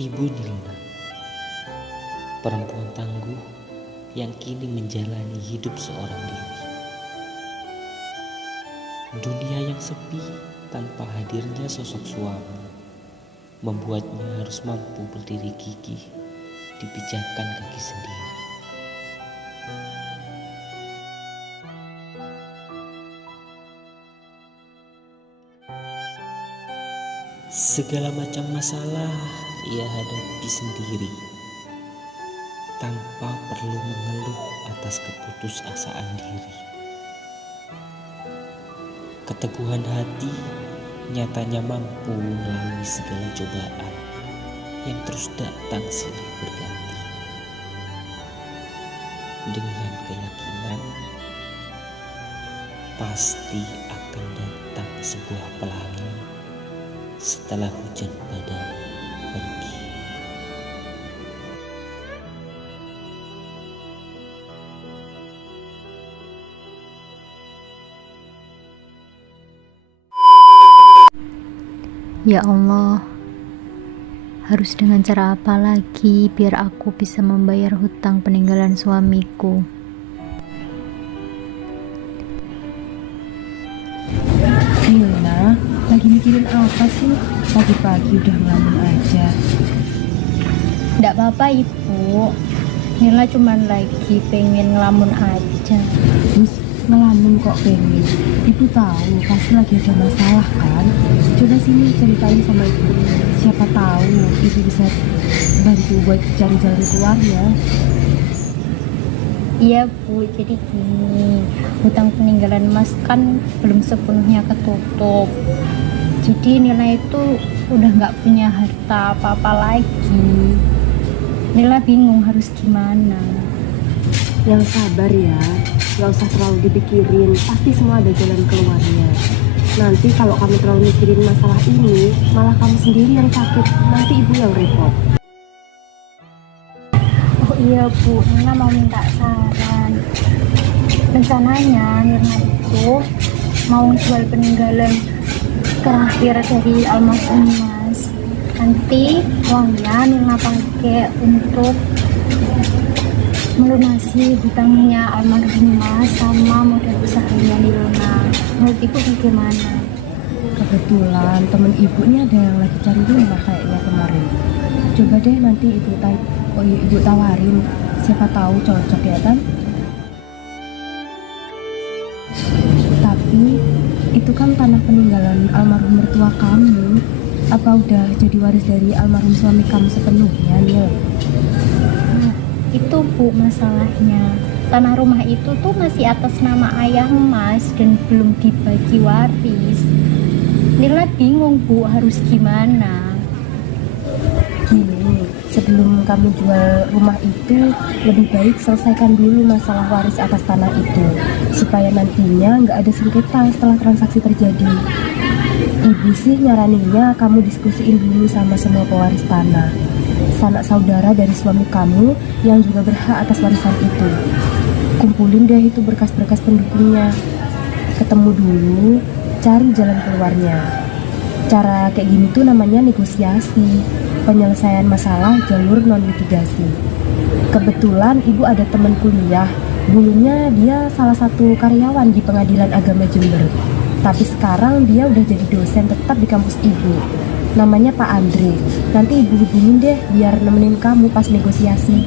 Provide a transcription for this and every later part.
Ibu Nilna, perempuan tangguh yang kini menjalani hidup seorang diri. Dunia yang sepi tanpa hadirnya sosok suami membuatnya harus mampu berdiri gigih di pijakan kaki sendiri. Segala macam masalah ia hadapi sendiri tanpa perlu mengeluh atas keputusasaan diri. Keteguhan hati nyatanya mampu melalui segala cobaan yang terus datang silih berganti. Dengan keyakinan pasti akan datang sebuah pelangi setelah hujan badai pergi. Ya Allah, harus dengan cara apa lagi biar aku bisa membayar hutang peninggalan suamiku? Nilna, lagi mikirin apa sih? Pagi-pagi udah ngelamun aja. Nggak apa-apa Ibu, Nila cuman lagi pengen ngelamun aja. Terus ngelamun kok pengen? Ibu tahu pasti lagi ada masalah kan? Coba sini ceritain sama ibu. Siapa tahu ibu bisa bantu buat cari jalan keluarnya. Iya Bu, jadi gini, hutang peninggalan Mas kan belum sepenuhnya ketutup. Jadi Nila itu udah nggak punya harta apa-apa lagi. Nila bingung harus gimana. Yang sabar ya, gak usah terlalu dipikirin. Pasti semua ada jalan keluarnya. Nanti kalau kamu terlalu mikirin masalah ini, malah kamu sendiri yang sakit. Nanti ibu yang repot. Oh iya Bu, Nila mau minta saran. Rencananya Nila itu mau jual peninggalan terakhir dari almarhum Mas. Nanti uangnya Nila pakai untuk melunasi hutangnya almarhum Mas sama modal usahanya Nila. Menurut Ibu bagaimana? Kebetulan temen ibu ini ada yang lagi cari rumah kayaknya kemarin. Coba deh nanti ibu tawarin, siapa tahu cocok ya kan? Tapi itu kan tanah peninggalan almarhum mertua kamu. Apa udah jadi waris dari almarhum suami kamu sepenuhnya, Nil? Nah, itu Bu masalahnya. Tanah rumah itu tuh masih atas nama ayah Mas dan belum dibagi waris. Nila bingung Bu harus gimana. Gini, sebelum kamu jual rumah itu, lebih baik selesaikan dulu masalah waris atas tanah itu, supaya nantinya nggak ada sengketa setelah transaksi terjadi. Ibu sih nyaraninnya kamu diskusiin dulu sama semua pewaris tanah, sanak saudara dari suami kamu yang juga berhak atas warisan itu. Kumpulin deh itu berkas-berkas pendukungnya. Ketemu dulu, cari jalan keluarnya. Cara kayak gini tuh namanya negosiasi, penyelesaian masalah jalur non-litigasi. Kebetulan ibu ada teman kuliah, dulunya dia salah satu karyawan di Pengadilan Agama Jember. Tapi sekarang dia udah jadi dosen tetap di kampus ibu. Namanya Pak Andre. Nanti ibu hubungin deh biar nemenin kamu pas negosiasi.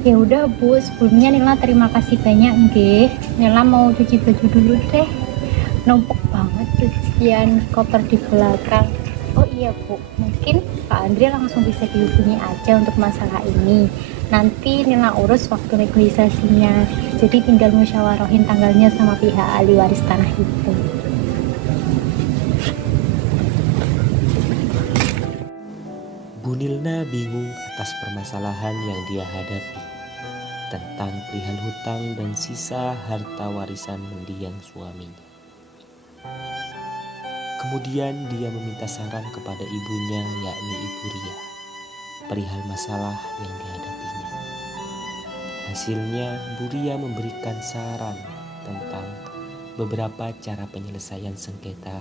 Ya udah Bu, sebelumnya Nila terima kasih banyak nggih. Nila mau cuci baju dulu deh. Numpuk banget cucian kotor di belakang. Oh iya Bu, mungkin Pak Andre langsung bisa dihubungi aja untuk masalah ini. Nanti Nila urus waktu negosiasinya. Jadi tinggal musyawarohin tanggalnya sama pihak ahli waris tanah itu. Bu Nilna bingung atas permasalahan yang dia hadapi tentang perihal hutang dan sisa harta warisan mendiang suaminya. Kemudian dia meminta saran kepada ibunya, yakni Ibu Ria, perihal masalah yang dihadapinya. Hasilnya, Bu Ria memberikan saran tentang beberapa cara penyelesaian sengketa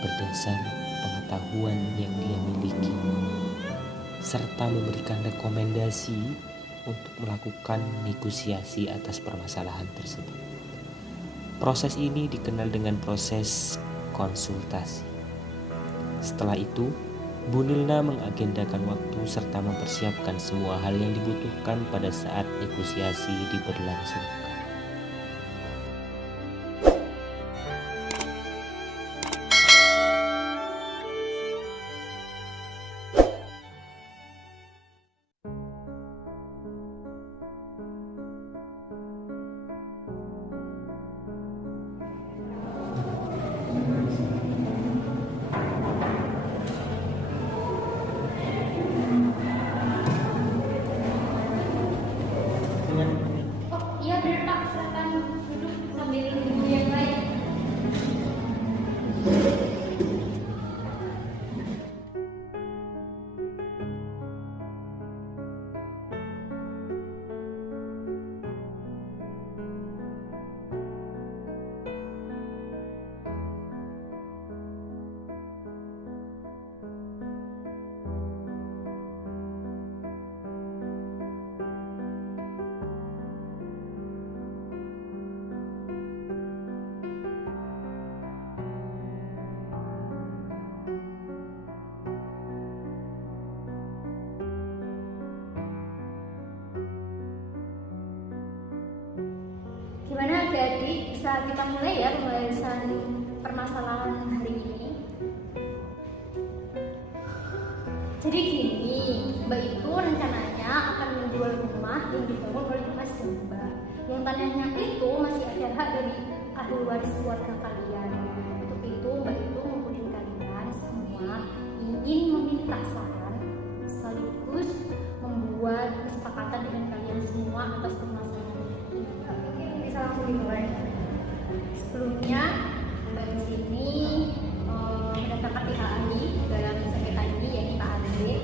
berdasar pengetahuan yang dia miliki. serta memberikan rekomendasi untuk melakukan negosiasi atas permasalahan tersebut. Proses ini dikenal dengan proses konsultasi. Setelah itu, Bu Nilna mengagendakan waktu serta mempersiapkan semua hal yang dibutuhkan pada saat negosiasi diberlangsungkan. Oh iya benar Pak, silakan duduk sambil nunggu yang lain. Gimana adik-adik, bisa kita mulai ya pembahasan permasalahan hari ini. Jadi gini, Mbak itu rencananya akan menjual rumah yang dibangun oleh Mas dan Mbak. Yang tanahnya itu masih ada hak dari ahli waris keluarga kalian. Untuk itu Mbak itu ngumpulin kalian semua ingin meminta saran sekaligus membuat kesepakatan dengan kalian semua atas permasalahan ini. Mungkin bisa langsung dimulai. Sebelumnya Mbak di sini mendatangkan pihak ahli dalam sengketa ini, yaitu Pak Andre.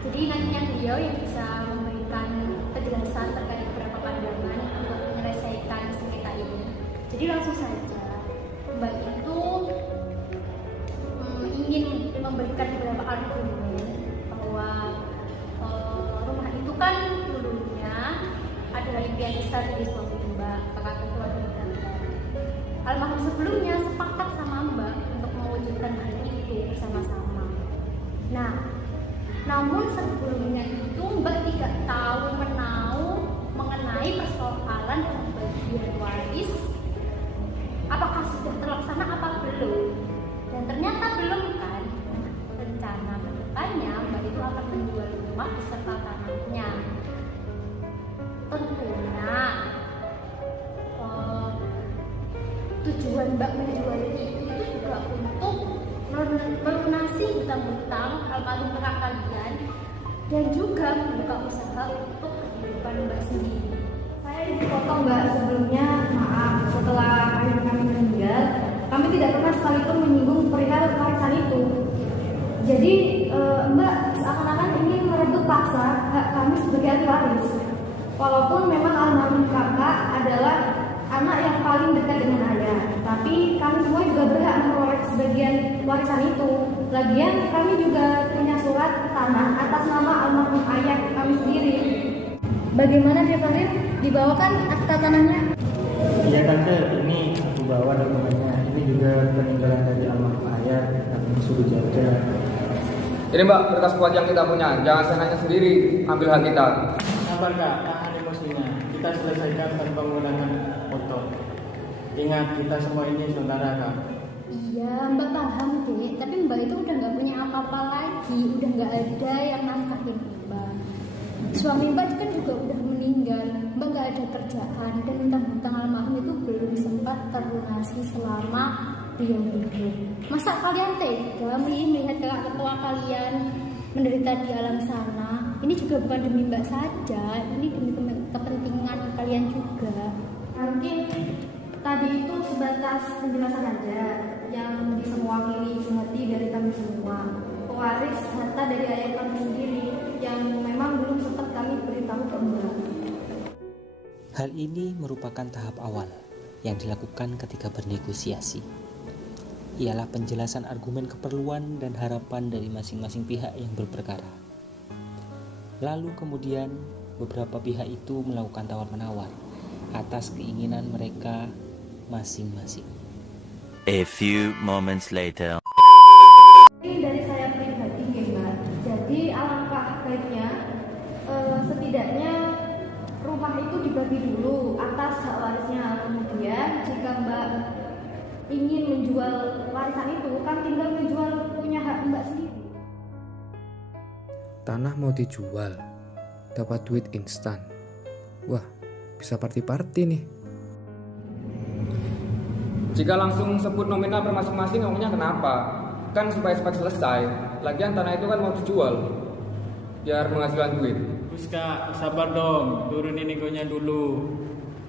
Jadi nantinya beliau yang bisa memberikan penjelasan terkait beberapa pandangan untuk menyelesaikan sengketa ini. Jadi langsung saja, Mbak itu ingin memberikan beberapa argumen bahwa rumah itu kan dulunya adalah impian besar dari suami Mbak, kakak ketua dan negara. Almarhum sebelumnya sepakat sama Mbak untuk mewujudkan hal itu bersama-sama. Nah, namun sebelumnya itu Mbak tidak tahu menau mengenai persoalan pembagian waris, apakah sudah terlaksana apa belum. Dan ternyata belum kan. Rencana kedepannya Mbak itu akan menjual rumah beserta tanahnya. Tentunya tujuan Mbak menjual itu juga untuk melunasi hutang-hutang almarhum kakak kalian dan juga membuka usaha untuk kehidupan Mbak sendiri. Saya dipotong Mbak, sebelumnya maaf, setelah ayah kami meninggal, kami tidak pernah sekalipun menyinggung perihal warisan itu. Jadi Mbak seakan-akan ingin merebut paksa hak kami sebagai ahli waris. Walaupun memang almarhum kakak adalah anak yang paling dekat dengan ayah, tapi kami semua juga berhak memperoleh sebagian warisan itu. Lagian kami juga punya surat tanah atas nama almarhum ayah kami sendiri. Bagaimana Devarin? Dibawakan akta tanahnya? Iya tante, ini aku bawa dokumennya. Ini juga peninggalan dari almarhum ayah yang suruh jaga. Ini Mbak, berkas kuat yang kita punya. Jangan senangnya sendiri, ambil hak kita. Sabar kak, tahan emosinya. Kita selesaikan tanpa menggunakan foto. Ingat, kita semua ini saudara kak. Iya, Mbak paham deh, tapi Mbak itu udah nggak punya apa-apa lagi, udah nggak ada yang nafkahin Mbak. Suami Mbak kan juga udah meninggal, Mbak nggak ada kerjaan dan hutang-hutang almarhum itu belum sempat terlunasi selama beliau hidup. Masa kalian tega melihat kakak ketua kalian menderita di alam sana? Ini juga bukan demi Mbak saja, ini demi kepentingan kalian juga. Mungkin tadi itu sebatas penjelasan aja yang bisa mewakili hati dari kami semua, pewaris harta dari ayah kami sendiri yang memang belum sempat kami beritahu ke Mbak. Hal ini merupakan tahap awal yang dilakukan ketika bernegosiasi. Ialah penjelasan argumen keperluan dan harapan dari masing-masing pihak yang berperkara. Lalu kemudian beberapa pihak itu melakukan tawar-menawar atas keinginan mereka masing-masing. A few moments later. Ini dari saya pribadi ya Mbak. Jadi alangkah baiknya setidaknya rumah itu dibagi dulu atas hak warisnya. Kemudian jika Mbak ingin menjual warisan itu kan tinggal menjual punya hak Mbak sendiri. Tanah mau dijual, dapat duit instan. Wah, bisa party-party nih. Jika langsung sebut nominal per masing-masing, ngomongnya kenapa? Kan supaya cepat selesai. Lagian tanah itu kan mau dijual, biar menghasilkan duit. Terus Kak, sabar dong, turunin egonya dulu,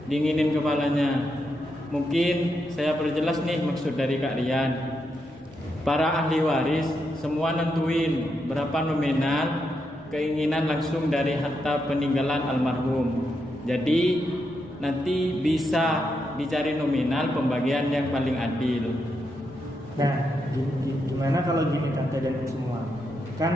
dinginin kepalanya. Mungkin saya perjelas nih maksud dari Kak Rian. Para ahli waris semua nentuin berapa nominal keinginan langsung dari harta peninggalan almarhum. Jadi nanti bisa dicari nominal pembagian yang paling adil. Nah, gimana kalau gini Tante dan semua? Kan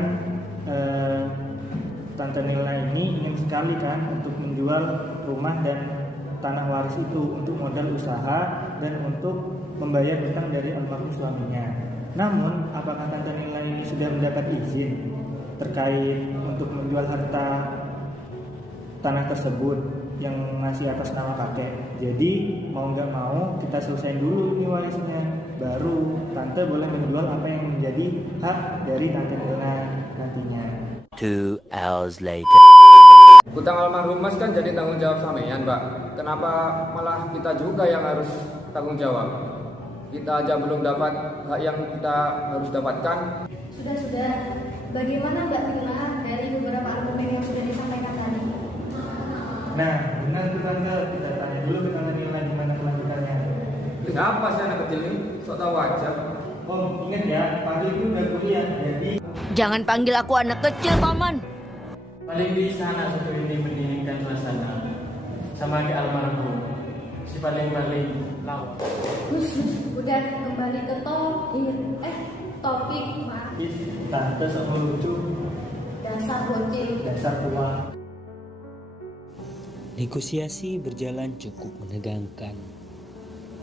Tante Nila ini ingin sekali kan untuk menjual rumah dan tanah waris itu untuk modal usaha dan untuk membayar hutang dari almarhum suaminya. Namun, apakah Tante Nila ini sudah mendapat izin terkait untuk menjual harta tanah tersebut yang masih atas nama kakek? Jadi mau nggak mau kita selesaiin dulu nih warisnya, baru Tante boleh menjual apa yang menjadi hak dari Tante Nila nantinya. 2 hours later. Hutang almarhum Mas kan jadi tanggung jawab sampean, Mbak. Kenapa malah kita juga yang harus tanggung jawab? Kita aja belum dapat hak yang kita harus dapatkan. Sudah. Bagaimana Mbak Nila dari beberapa argumen yang sudah disampaikan tadi? Nah, benar tuh Tante, kita tanya dulu ke Tante Nila gimana kelanjutannya. Kenapa sih anak kecil ini? Sok tahu aja. Om, ingat ya, Pak itu udah kuliah, jadi Jangan panggil aku anak kecil, Paman. Paling bisa anak satu ini mendinginkan suasana sama kayak almarhum. Si paling laut. Udah kembali ke topik. Maaf. Tante sama lucu, Dasar bocil. dasar tua. Negosiasi berjalan cukup menegangkan.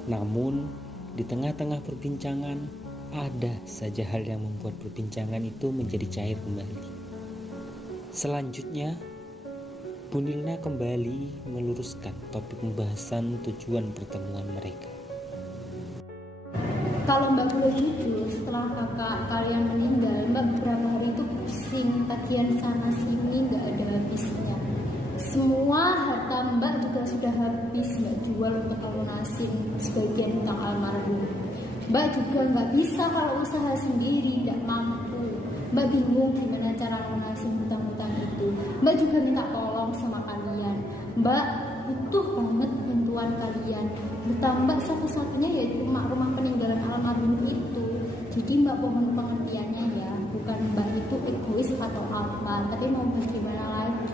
Namun, di tengah-tengah perbincangan, ada saja hal yang membuat perbincangan itu menjadi cair kembali. Selanjutnya, Bu Nilna kembali meluruskan topik pembahasan tujuan pertemuan mereka. Kalau Mbak boleh jujur, setelah kakak kalian meninggal, Mbak beberapa hari itu pusing, tagihan sana sini nggak ada habisnya. Semua harta Mbak juga sudah habis, Mbak jual untuk melunasin sebagian hutang almarhum. Mbak juga nggak bisa kalau usaha sendiri, nggak mampu. Mbak bingung gimana cara lunasin hutang-hutang itu. Mbak juga minta tolong sama kalian. Mbak butuh banget bantuan kalian. Hutang Mbak satu-satunya ya cuma rumah peninggalan almarhum itu. Jadi Mbak mohon pengertiannya ya. Bukan Mbak itu egois atau apa, tapi mau bagaimana lagi.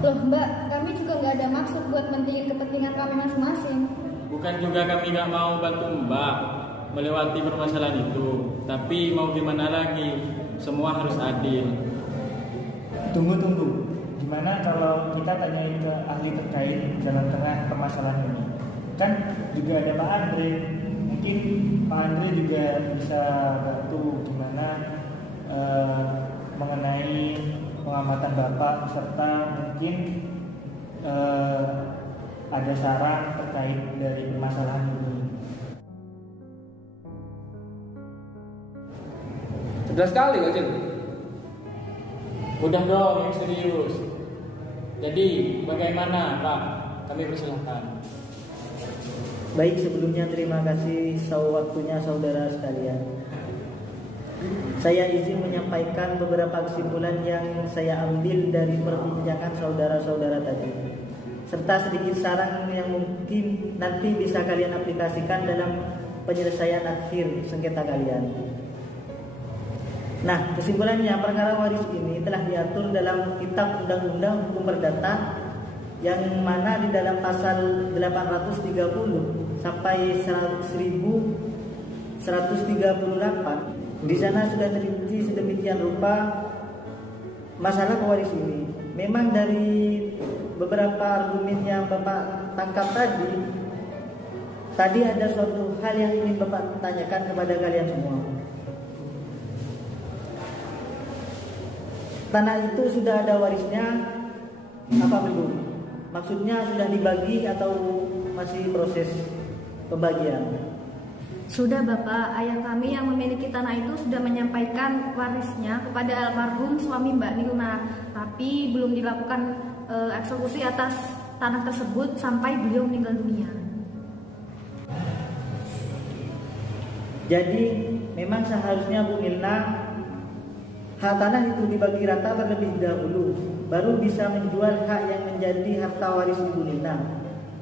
Loh Mbak, kami juga nggak ada maksud buat mentingin kepentingan kami masing-masing. Bukan juga kami nggak mau bantu Mbak melewati permasalahan itu, tapi mau gimana lagi? Semua harus adil. Tunggu. Gimana kalau kita tanyain ke ahli terkait jalan tengah permasalahan ini? Kan juga ada Pak Andre. Mungkin Pak Andre juga bisa bantu gimana mengenai pengamatan Bapak serta mungkin ada saran terkait dari permasalahan ini. Jelas sekali, Kocil. Udah dong yang serius. Jadi bagaimana Pak? Kami persilahkan. Baik, sebelumnya terima kasih waktunya saudara sekalian. Saya izin menyampaikan beberapa kesimpulan yang saya ambil dari perbincangan saudara-saudara tadi, serta sedikit saran yang mungkin nanti bisa kalian aplikasikan dalam penyelesaian akhir sengketa kalian. Nah, kesimpulannya, perkara waris ini telah diatur dalam Kitab Undang-Undang Hukum Perdata, yang mana di dalam pasal 830 sampai 1138 di sana sudah terinci sedemikian rupa masalah pewaris ini. Memang dari beberapa argumen yang Bapak tangkap tadi ada suatu hal yang ingin Bapak tanyakan kepada kalian semua. Tanah itu sudah ada warisnya apa belum? Maksudnya sudah dibagi atau masih proses pembagian? Sudah Bapak, ayah kami yang memiliki tanah itu sudah menyampaikan warisnya kepada almarhum suami Mbak Nilna, tapi belum dilakukan eksekusi atas tanah tersebut sampai beliau meninggal dunia. Jadi memang seharusnya Bu Nilna hak tanah itu dibagi rata terlebih dahulu, baru bisa menjual hak yang menjadi harta waris Ibu Nilna.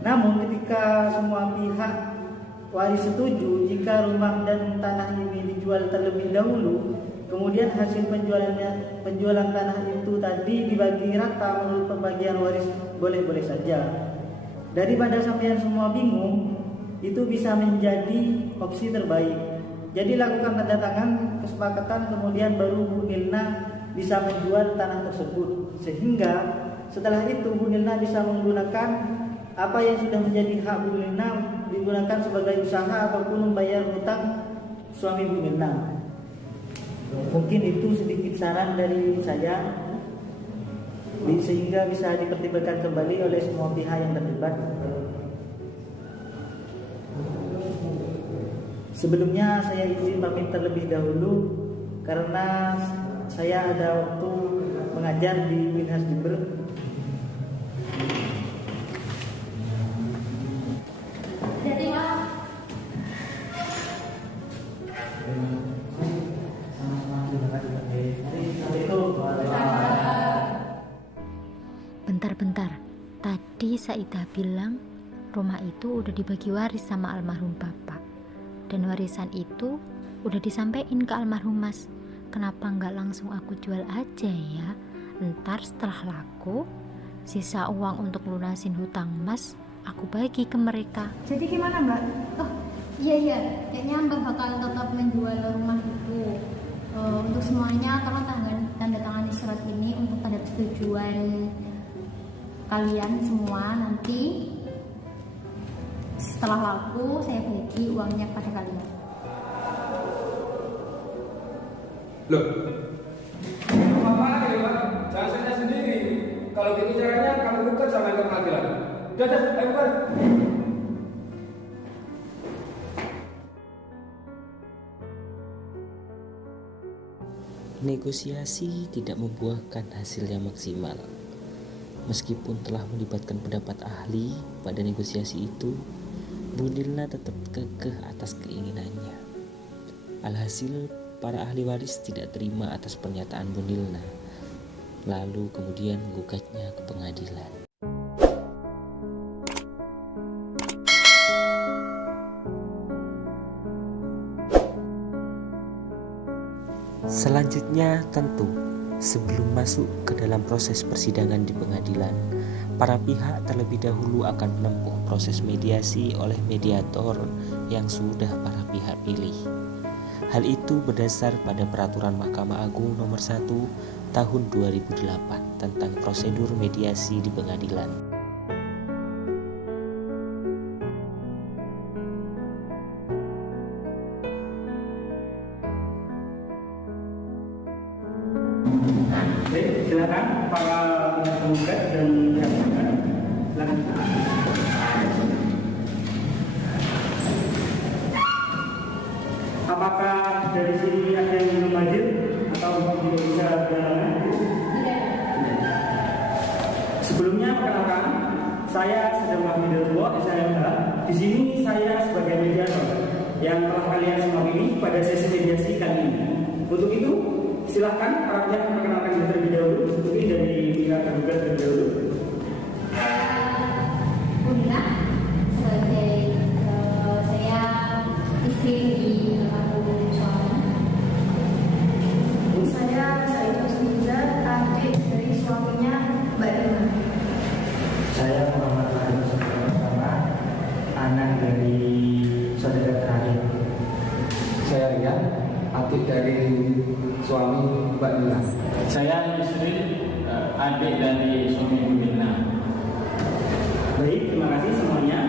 Namun ketika semua pihak waris setuju jika rumah dan tanah ini dijual terlebih dahulu, kemudian hasil penjualan tanah itu tadi dibagi rata menurut pembagian waris, boleh-boleh saja. Daripada sampean semua bingung, itu bisa menjadi opsi terbaik. Jadi lakukan tanda tangan kesepakatan, kemudian baru Bu Nilna bisa menjual tanah tersebut, sehingga setelah itu Bu Nilna bisa menggunakan apa yang sudah menjadi hak Bu Nilna digunakan sebagai usaha ataupun membayar hutang suami Bu Nilna. Mungkin itu sedikit saran dari saya, sehingga bisa dipertimbangkan kembali oleh semua pihak yang terlibat. Sebelumnya saya izin pamit terlebih dahulu karena saya ada waktu mengajar di Minhas Jember. Jadi Pak. Bentar. Tadi Saidah bilang rumah itu udah dibagi waris sama almarhum bapak. Dan warisan itu udah disampaikan ke almarhum Mas. Kenapa nggak langsung aku jual aja ya? Ntar setelah laku, sisa uang untuk lunasin hutang Mas aku bagi ke mereka. Jadi gimana Mbak? Oh iya, kayaknya Mbak bakal tetap menjual rumah itu. Untuk semuanya tolong tanda tangani surat ini untuk tanda persetujuan kalian semua. Nanti setelah laku saya bagi uangnya pada kalian. Loh, apa lagi Pak? Jangan saja sendiri. Kalau gitu caranya kami gugat sampai ke pengadilan. Dadah, ayo bukan. Negosiasi tidak membuahkan hasil yang maksimal. Meskipun telah melibatkan pendapat ahli pada negosiasi itu, Bu Nilna tetap kekeh atas keinginannya. Alhasil, para ahli waris tidak terima atas pernyataan Bu Nilna, lalu kemudian menggugatnya ke pengadilan. Selanjutnya tentu, sebelum masuk ke dalam proses persidangan di pengadilan, para pihak terlebih dahulu akan menempuh proses mediasi oleh mediator yang sudah para pihak pilih. Hal itu berdasar pada Peraturan Mahkamah Agung Nomor 1 Tahun 2008 tentang prosedur mediasi di pengadilan. Silakan para penggugat dan silakan. Apakah dari sini ada yang belum hadir atau tidak bisa berhalangan? Sebelumnya perkenalkan, saya sedang Mahmudulwo SMK. Di sini saya sebagai mediator yang telah kalian semua pilih pada sesi mediasi kali ini. Untuk itu, silahkan para pihak memperkenalkan diri terlebih dahulu. Mungkin dari pihak tergugat terlebih dahulu. Bunda, sebagai saya istri di almarhum suami. Saya Saidah Husniza, adik dari suaminya Mbak Nilna. Saya Muhammad Fahri Sama, anak dari saudara terakhir. Saya Rian, adik dari suami Mbak Nina? Saya Yusril, adik dari suami Bu Mirna. Baik, terima kasih semuanya.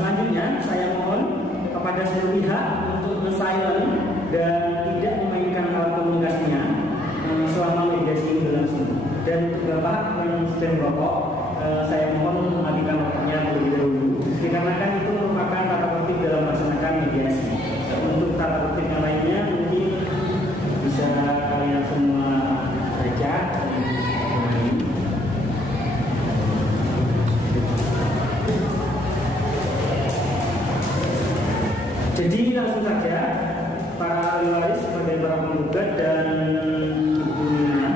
Selanjutnya saya mohon kepada seluruh pihak untuk silent dan tidak memainkan alat komunikasinya selama mediasi ini berlangsung. Dan Bapak yang sedang merokok, saya mohon mematikan rokoknya terlebih dahulu, dikarenakan itu merupakan tata tertib dalam melaksanakan mediasi. Untuk tata tertib yang lainnya mungkin bisa kalian semua baca. Jadi langsung saja para ahli waris sebagai para penggugat dan Ibu Nina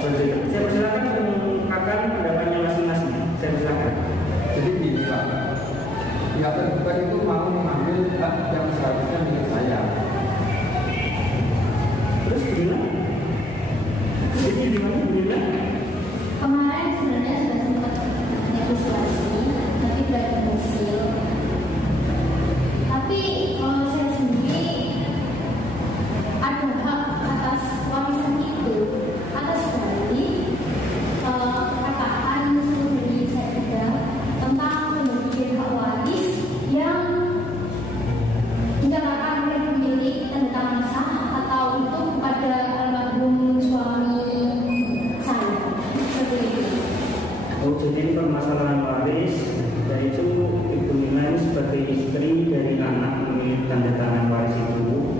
saya persilakan untuk mengungkapkan pendapatnya masing-masing. Saya persilakan. Jadi gini Pak, pihak tergugat itu mau mengambil hak yang seharusnya milik saya. Terus gimana? Jadi gimana? Kemarin sebenarnya sudah sempat negosiasi, tapi tidak berhasil. Tapi kalau saya sendiri ada hak atas warisan itu, atas dari perkataan dari saya pegang tentang pembagian hak waris yang dinyatakan oleh pemilik tanda tangan sah atau itu kepada almarhum suami saya. Seperti itu. Oh, jadi permasalahan waris, yaitu Ibu Nina sebagai istri dari anak pemilik tanda tangan waris itu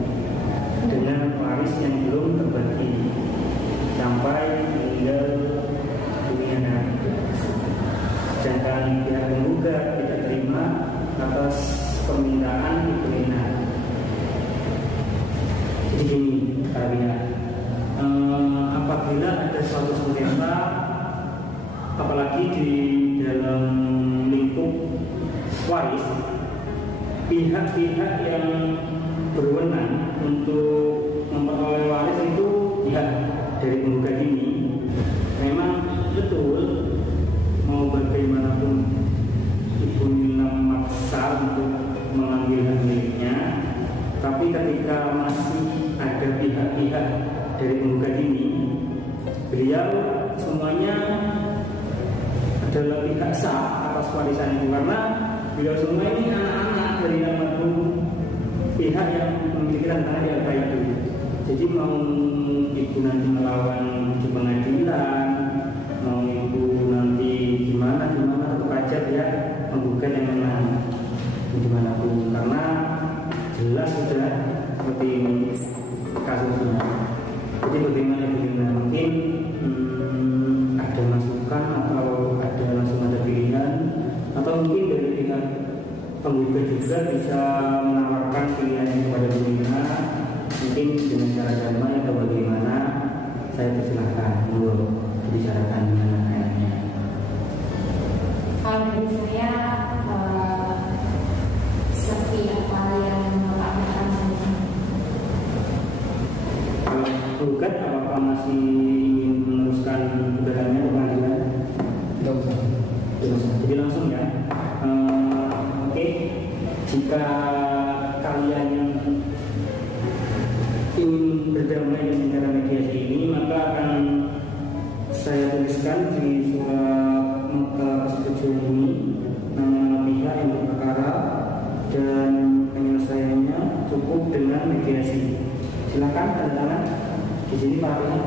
dengan waris yang belum terbagi sampai meninggal dunia. Sedangkan pihak penggugat tidak terima atas permintaan Ibu Nina. Jadi gini, kalian apabila ada suatu sengketa, apalagi di dalam lingkup waris, pihak-pihak yang berwenang untuk memperoleh waris itu pihak dari penggugat ini memang betul mau bagaimanapun Ibu Nina memaksa untuk mengambil hak miliknya, tapi ketika masih ada pihak-pihak dari penggugat ini, beliau semuanya adalah pihak sah atas warisan itu, karena beliau semua ini anak-anak dari almarhum pihak yang memiliki tantangan di harta itu. Jadi mau ibu nanti melawan di pengadilan, mau ibu nanti gimana tetap aja dia penggugat yang menang dimanapun, karena jelas sudah seperti ini kasusnya. Jadi bagaimana mungkin ada masukan atau ada langsung ada pilihan, atau mungkin dari pihak penggugat juga bisa menawarkan pilihan kepada Bu Nina, mungkin dengan cara damai atau bagaimana. Saya persilahkan untuk dibicarakan dengan enaknya. Kalau dari saya seperti apa yang Bapak katakan saja. Kalau penggugat apakah masih ingin meneruskan gugatannya ke pengadilan? Tidak usah. Jadi langsung ya. Oke. Jika kalian ingin berdamai dengan cara mediasi ini, maka akan saya tuliskan di surat persetujuan ini nama pihak yang berperkara dan penyelesaiannya cukup dengan mediasi. Silakan tanda tangan di sini Pak Arina.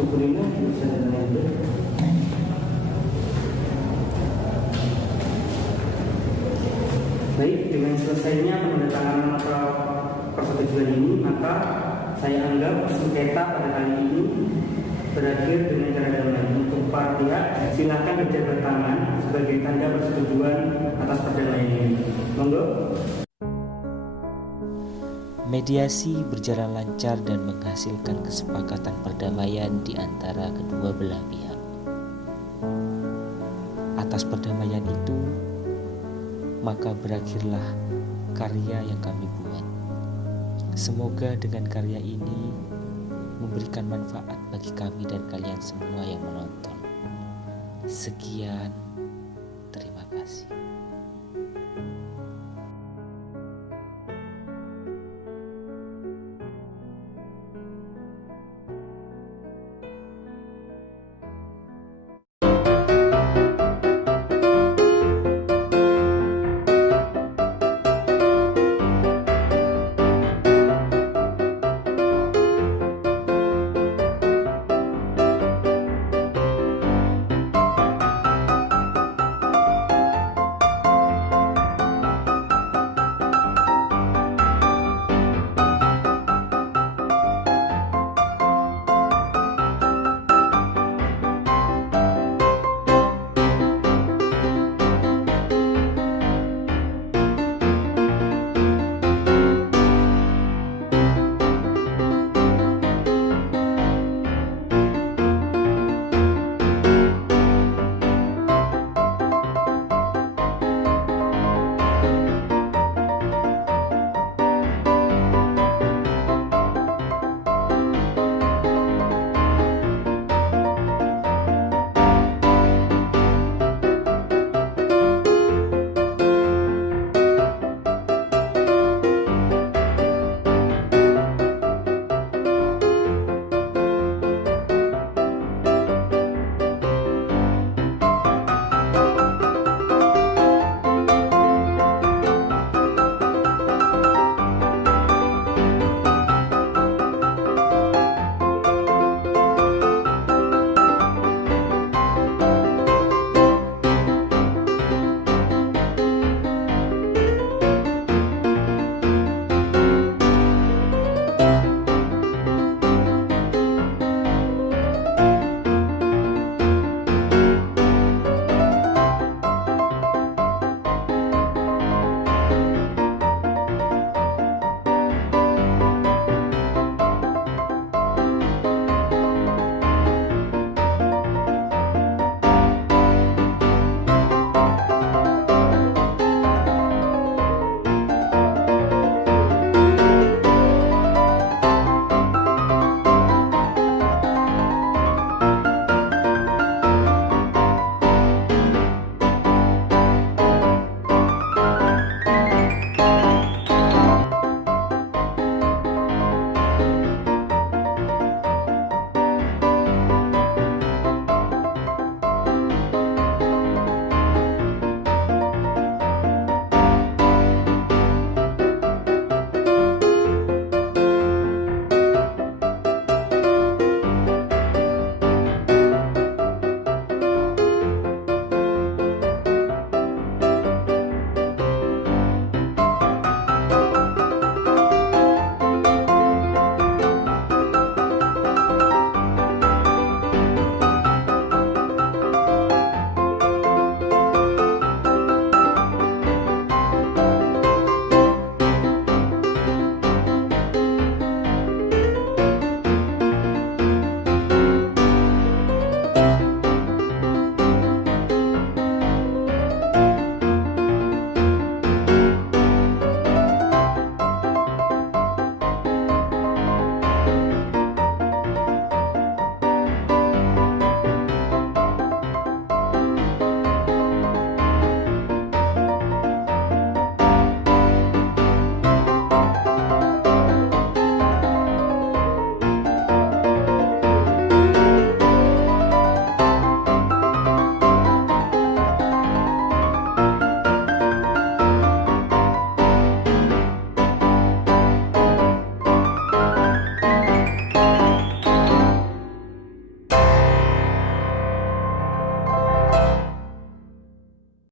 Tukulina bisa dengan itu. Baik, dengan selesainya penandatanganan nota persetujuan ini, maka saya anggap sengketa pada kali ini berakhir dengan cara damai. Untuk para pihak, silakan berjabat tangan sebagai tanda persetujuan atas perdamaian ini. Monggo. Mediasi berjalan lancar dan menghasilkan kesepakatan perdamaian di antara kedua belah pihak. atas perdamaian itu, maka berakhirlah karya yang kami buat. Semoga dengan karya ini memberikan manfaat bagi kami dan kalian semua yang menonton. Sekian, terima kasih.